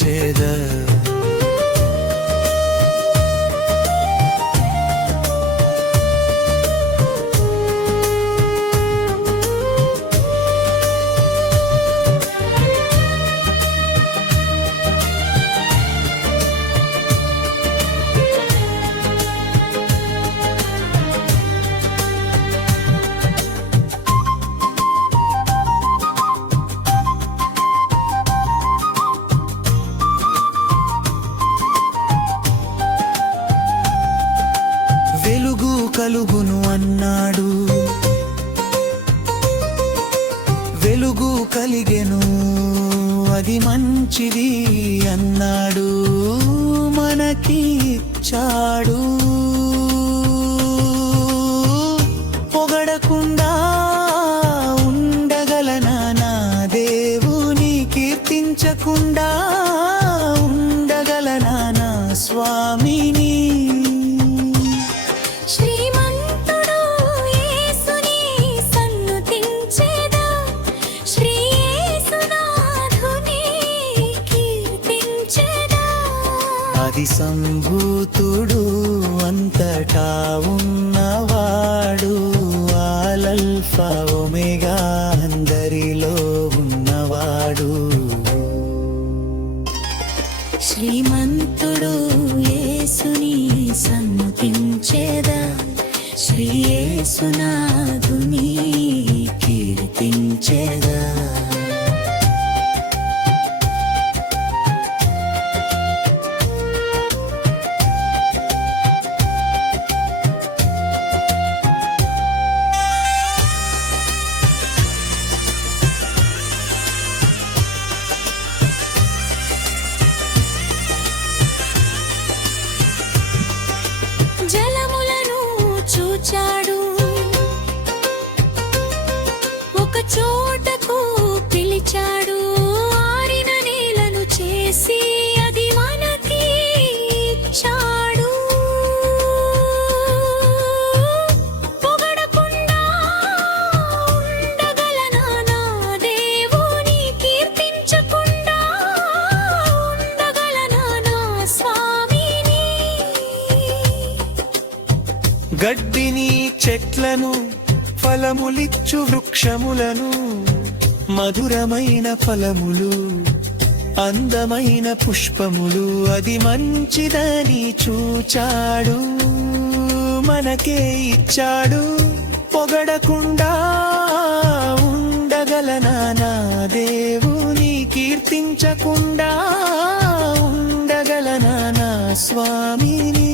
కీర్తించేదా. వెలుగు కలుగును అన్నాడు, వెలుగు కలిగెను, అది మంచిది అన్నాడు, మనకి ఇచ్చాడు. పొగడకుండా ఉండగలనా నా దేవుని, కీర్తించకుండా ఉండగలనా నా స్వామిని. ఆది సంభూతుడు, అంతటా ఉన్నవాడు, ఆల్ఫా ఒమేగా, అందరిలో ఉన్నవాడు. శ్రీమంతుడు యేసుని సన్నుతించేదా, శ్రీ యేసునాథుని కీర్తించేదా. జలములను చూచాడు, ఒక చోటకు పిలిచాడు, ఆరిన నేలను చేసి అది మనకి ఇచ్చాడు. పొగడకుండా ఉండగలనా నా దేవుని, కీర్తించకుండా ఉండగలనా నా స్వామిని. గడ్డిని, చెట్లను, ఫలములిచ్చు వృక్షములను, మధురమైన ఫలములు, అందమైన పుష్పములు, అది మంచిదని చూచాడు, మనకే ఇచ్చాడు. పొగడకుండా ఉండగలనా నా దేవుని, కీర్తించకుండా ఉండగలనా నా స్వామిని.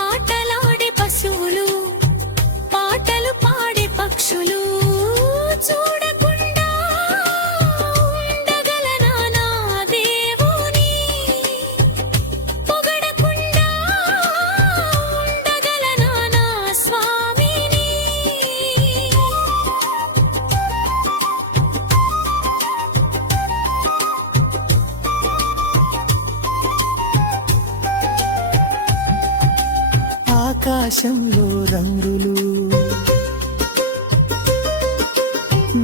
ఆటలాడే పశువులు, పాటలు పాడే పక్షులు, చూడకుండా ఉండగలనా నా దేవుని, పొగడకుండా ఉండగలనా నా స్వామిని. ఆకాశంలో రంగులు,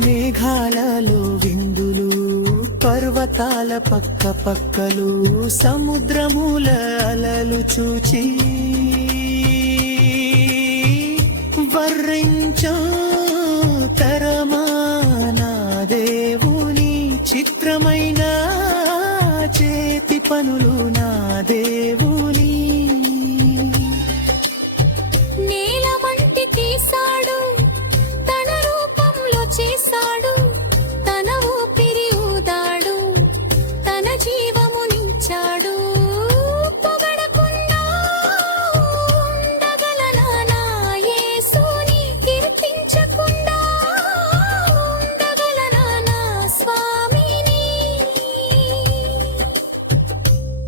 మేఘాలలో విందులు, పర్వతాల పక్క పక్కలు, సముద్రముల అలలు చూచి వర్ణించు తరమా నా దేవుని, చిత్రమైన చేతి పనుల